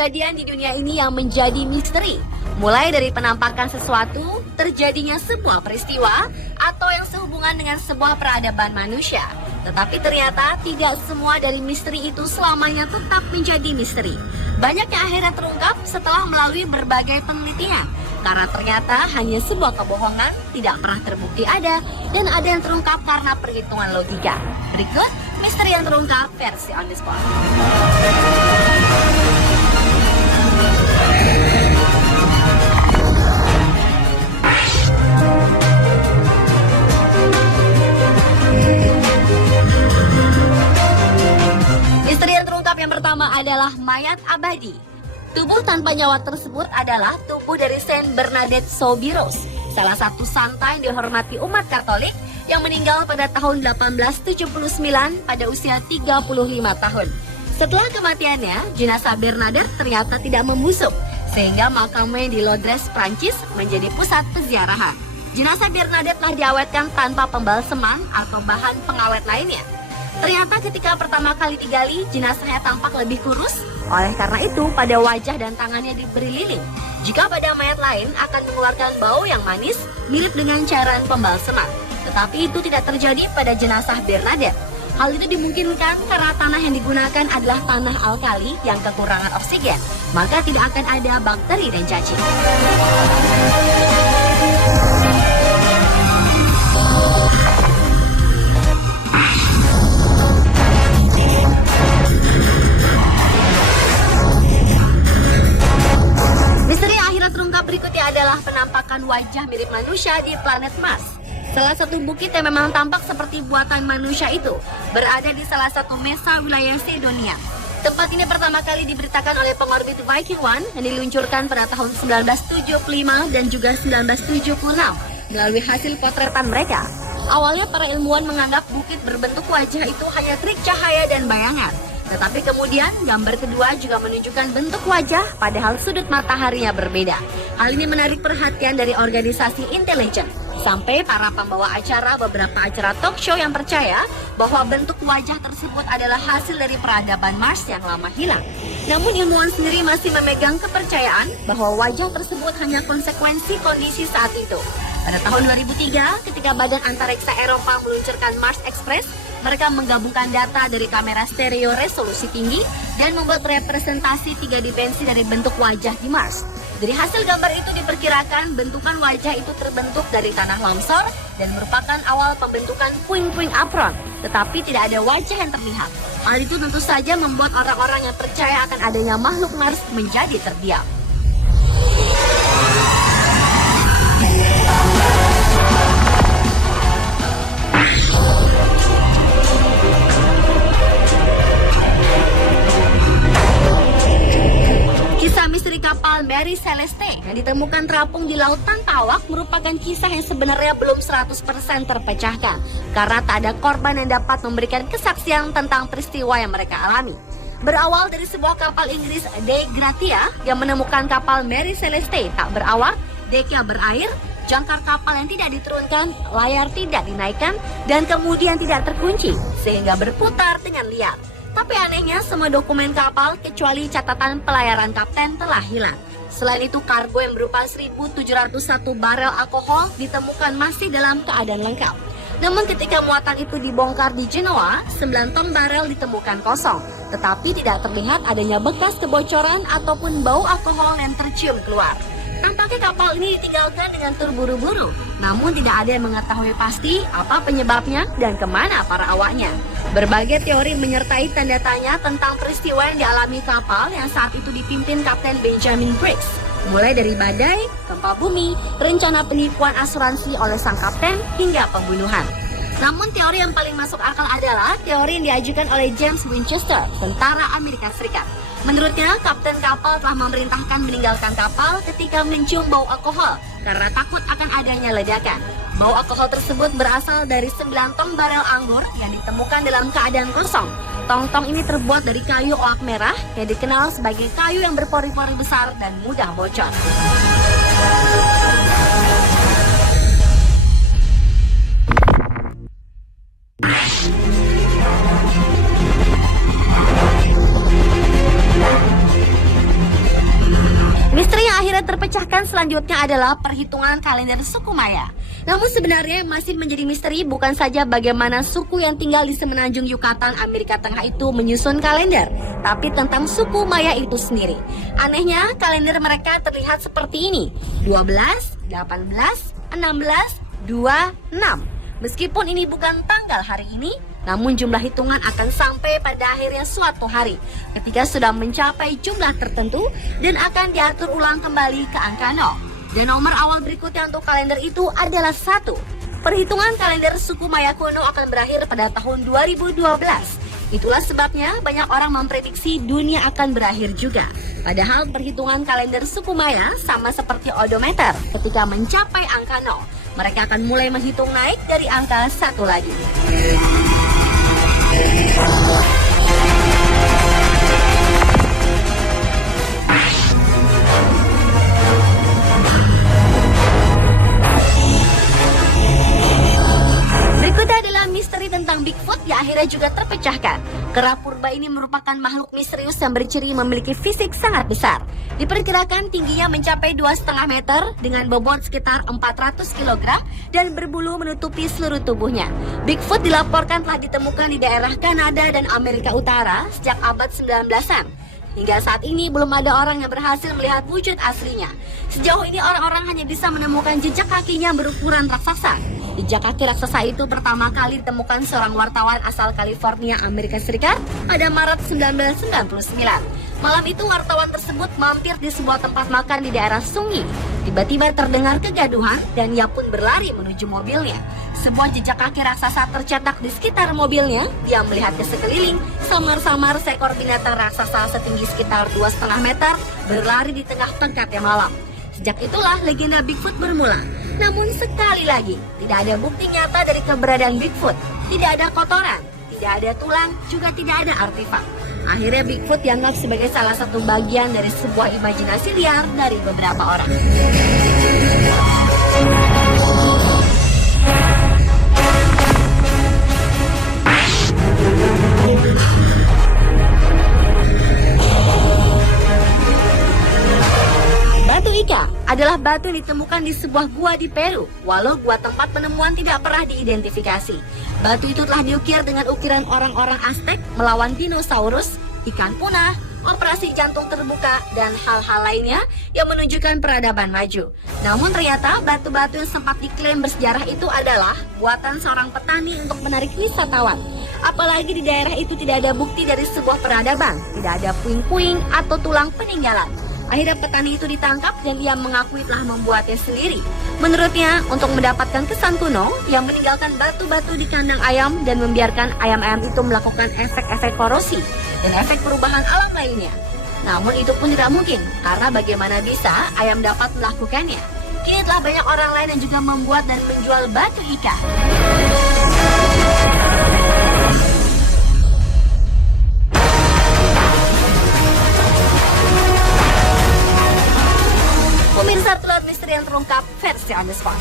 kejadian di dunia ini yang menjadi misteri. Mulai dari penampakan sesuatu, terjadinya sebuah peristiwa, atau yang sehubungan dengan sebuah peradaban manusia. Tetapi ternyata tidak semua dari misteri itu selamanya tetap menjadi misteri. Banyak yang akhirnya terungkap setelah melalui berbagai penelitian. Karena ternyata hanya sebuah kebohongan, tidak pernah terbukti ada, dan ada yang terungkap karena perhitungan logika. Berikut misteri yang terungkap versi On The Spot. Misteri yang terungkap yang pertama adalah mayat abadi. Tubuh tanpa nyawa tersebut adalah tubuh dari Saint Bernadette Soubirous, salah satu santa yang dihormati umat Katolik yang meninggal pada tahun 1879 pada usia 35 tahun. Setelah kematiannya, jenazah Bernadette ternyata tidak membusuk, sehingga makamnya di Londres, Prancis menjadi pusat peziarahan. Jenazah Bernadette telah diawetkan tanpa pembalseman atau bahan pengawet lainnya. Ternyata ketika pertama kali digali, jenazahnya tampak lebih kurus. Oleh karena itu, pada wajah dan tangannya diberi lilin. Jika pada mayat lain akan mengeluarkan bau yang manis, mirip dengan cairan pembalseman. Tetapi itu tidak terjadi pada jenazah Bernadette. Hal itu dimungkinkan karena tanah yang digunakan adalah tanah alkali yang kekurangan oksigen. Maka tidak akan ada bakteri dan cacing. Berikutnya adalah penampakan wajah mirip manusia di planet Mars. Salah satu bukit yang memang tampak seperti buatan manusia itu berada di salah satu mesa wilayah Sedonia. Tempat ini pertama kali diberitakan oleh pengorbit Viking 1 yang diluncurkan pada tahun 1975 dan juga 1976 melalui hasil potretan mereka. Awalnya para ilmuwan menganggap bukit berbentuk wajah itu hanya trik cahaya dan bayangan. Tetapi kemudian gambar kedua juga menunjukkan bentuk wajah padahal sudut mataharinya berbeda. Hal ini menarik perhatian dari organisasi intelijen. Sampai para pembawa acara beberapa acara talk show yang percaya bahwa bentuk wajah tersebut adalah hasil dari peradaban Mars yang lama hilang. Namun ilmuwan sendiri masih memegang kepercayaan bahwa wajah tersebut hanya konsekuensi kondisi saat itu. Pada tahun 2003, ketika Badan Antariksa Eropa meluncurkan Mars Express, mereka menggabungkan data dari kamera stereo resolusi tinggi dan membuat representasi 3 dimensi dari bentuk wajah di Mars. Dari hasil gambar itu diperkirakan bentukan wajah itu terbentuk dari tanah longsor dan merupakan awal pembentukan puing-puing apron, tetapi tidak ada wajah yang terlihat. Hal itu tentu saja membuat orang-orang yang percaya akan adanya makhluk Mars menjadi terdiam. Kisah misteri kapal Mary Celeste yang ditemukan terapung di laut tanpa awak merupakan kisah yang sebenarnya belum 100% terpecahkan karena tak ada korban yang dapat memberikan kesaksian tentang peristiwa yang mereka alami. Berawal dari sebuah kapal Inggris De Gratia yang menemukan kapal Mary Celeste tak berawak, deknya berair, jangkar kapal yang tidak diturunkan, layar tidak dinaikkan, dan kemudian tidak terkunci sehingga berputar dengan liar. Tapi anehnya semua dokumen kapal kecuali catatan pelayaran kapten telah hilang. Selain itu kargo yang berupa 1.701 barel alkohol ditemukan masih dalam keadaan lengkap. Namun ketika muatan itu dibongkar di Genoa, 9 ton barel ditemukan kosong. Tetapi tidak terlihat adanya bekas kebocoran ataupun bau alkohol yang tercium keluar. Tampaknya kapal ini ditinggalkan dengan terburu-buru, namun tidak ada yang mengetahui pasti apa penyebabnya dan kemana para awaknya. Berbagai teori menyertai tanda tanya tentang peristiwa yang dialami kapal yang saat itu dipimpin Kapten Benjamin Briggs. Mulai dari badai, gempa bumi, rencana penipuan asuransi oleh sang kapten, hingga pembunuhan. Namun teori yang paling masuk akal adalah teori yang diajukan oleh James Winchester, tentara Amerika Serikat. Menurutnya, kapten kapal telah memerintahkan meninggalkan kapal ketika mencium bau alkohol karena takut akan adanya ledakan. Bau alkohol tersebut berasal dari 9 tong barel anggur yang ditemukan dalam keadaan kosong. Tong-tong ini terbuat dari kayu oak merah yang dikenal sebagai kayu yang berpori-pori besar dan mudah bocor. Dan selanjutnya adalah perhitungan kalender suku Maya. Namun sebenarnya masih menjadi misteri bukan saja bagaimana suku yang tinggal di semenanjung Yucatan, Amerika Tengah itu menyusun kalender, tapi tentang suku Maya itu sendiri. Anehnya, kalender mereka terlihat seperti ini: 12, 18, 16, 26. Meskipun ini bukan tanggal hari ini, namun jumlah hitungan akan sampai pada akhirnya suatu hari ketika sudah mencapai jumlah tertentu dan akan diatur ulang kembali ke angka 0. Dan nomor awal berikutnya untuk kalender itu adalah 1. Perhitungan kalender suku Maya kuno akan berakhir pada tahun 2012. Itulah sebabnya banyak orang memprediksi dunia akan berakhir juga. Padahal perhitungan kalender suku Maya sama seperti odometer. Ketika mencapai angka 0, mereka akan mulai menghitung naik dari angka 1 lagi. Berikutnya adalah misteri tentang Bigfoot yang akhirnya juga terpecahkan. Kera purba ini merupakan makhluk misterius yang berciri memiliki fisik sangat besar. Diperkirakan tingginya mencapai 2,5 meter dengan bobot sekitar 400 kg dan berbulu menutupi seluruh tubuhnya. Bigfoot dilaporkan telah ditemukan di daerah Kanada dan Amerika Utara sejak abad 19-an. Hingga saat ini belum ada orang yang berhasil melihat wujud aslinya. Sejauh ini orang-orang hanya bisa menemukan jejak kakinya berukuran raksasa. Jejak kaki raksasa itu pertama kali ditemukan seorang wartawan asal California, Amerika Serikat pada Maret 1999. Malam itu wartawan tersebut mampir di sebuah tempat makan di daerah Sungi. Tiba-tiba terdengar kegaduhan dan ia pun berlari menuju mobilnya. Sebuah jejak kaki raksasa tercetak di sekitar mobilnya. Dia melihat ke sekeliling, samar-samar seekor binatang raksasa setinggi sekitar 2,5 meter berlari di tengah pekatnya malam. Sejak itulah legenda Bigfoot bermula. Namun sekali lagi, tidak ada bukti nyata dari keberadaan Bigfoot. Tidak ada kotoran, tidak ada tulang, juga tidak ada artefak. Akhirnya Bigfoot dianggap sebagai salah satu bagian dari sebuah imajinasi liar dari beberapa orang. Batu Ica adalah batu yang ditemukan di sebuah gua di Peru, walau gua tempat penemuan tidak pernah diidentifikasi. Batu itu telah diukir dengan ukiran orang-orang Aztec melawan dinosaurus, ikan punah, operasi jantung terbuka, dan hal-hal lainnya yang menunjukkan peradaban maju. Namun ternyata batu-batu yang sempat diklaim bersejarah itu adalah buatan seorang petani untuk menarik wisatawan. Apalagi di daerah itu tidak ada bukti dari sebuah peradaban, tidak ada puing-puing atau tulang peninggalan. Akhirnya petani itu ditangkap dan ia mengakui telah membuatnya sendiri. Menurutnya, untuk mendapatkan kesan kuno, ia meninggalkan batu-batu di kandang ayam dan membiarkan ayam-ayam itu melakukan efek-efek korosi dan efek perubahan alam lainnya. Namun itu pun tidak mungkin, karena bagaimana bisa ayam dapat melakukannya? Kini telah banyak orang lain yang juga membuat dan menjual batu Ica. Pemirsa, Telur Misteri yang terungkap versi on the spot.